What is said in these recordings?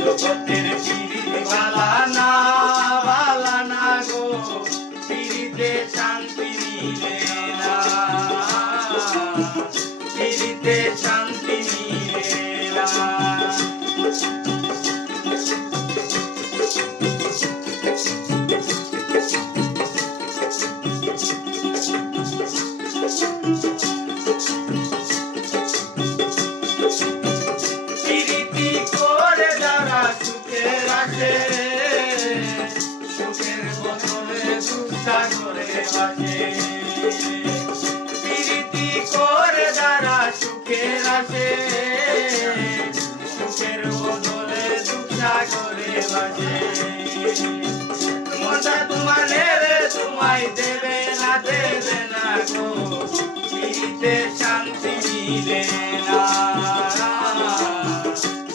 জগতের পিরিত বালানা বালানা গো পিরিতে শান্তি মিলে না পিরিতে শান্তি মিলে না পিরিতি করে যারা সুখের আসে সুখের বদলে দুঃখ সাগরে ভাসে পিরিতি করে যারা সুখের আসে সুখের বদলে দুঃখ সাগরে ভাসে মনটা তোমার নেবে তোমায় দেবে না গো পিরিতে শান্তি মিলে না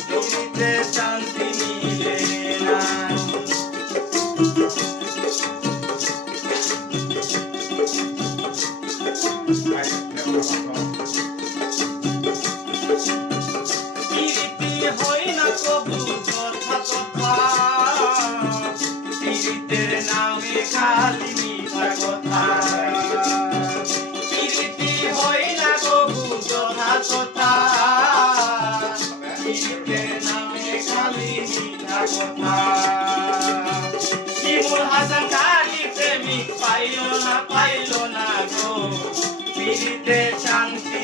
পিরিতে শান্তি মিলে না পিরিতি হয় না কবু কথা কথা পিরিতের নামে খালি মিঠা কথা পিরিতি হয় না কবু কথা কথা পিরিতের নামে খালি মিঠা কথা শিমুল হাসান খালি প্রেমিক পাইল না গো পিরিতে শান্তি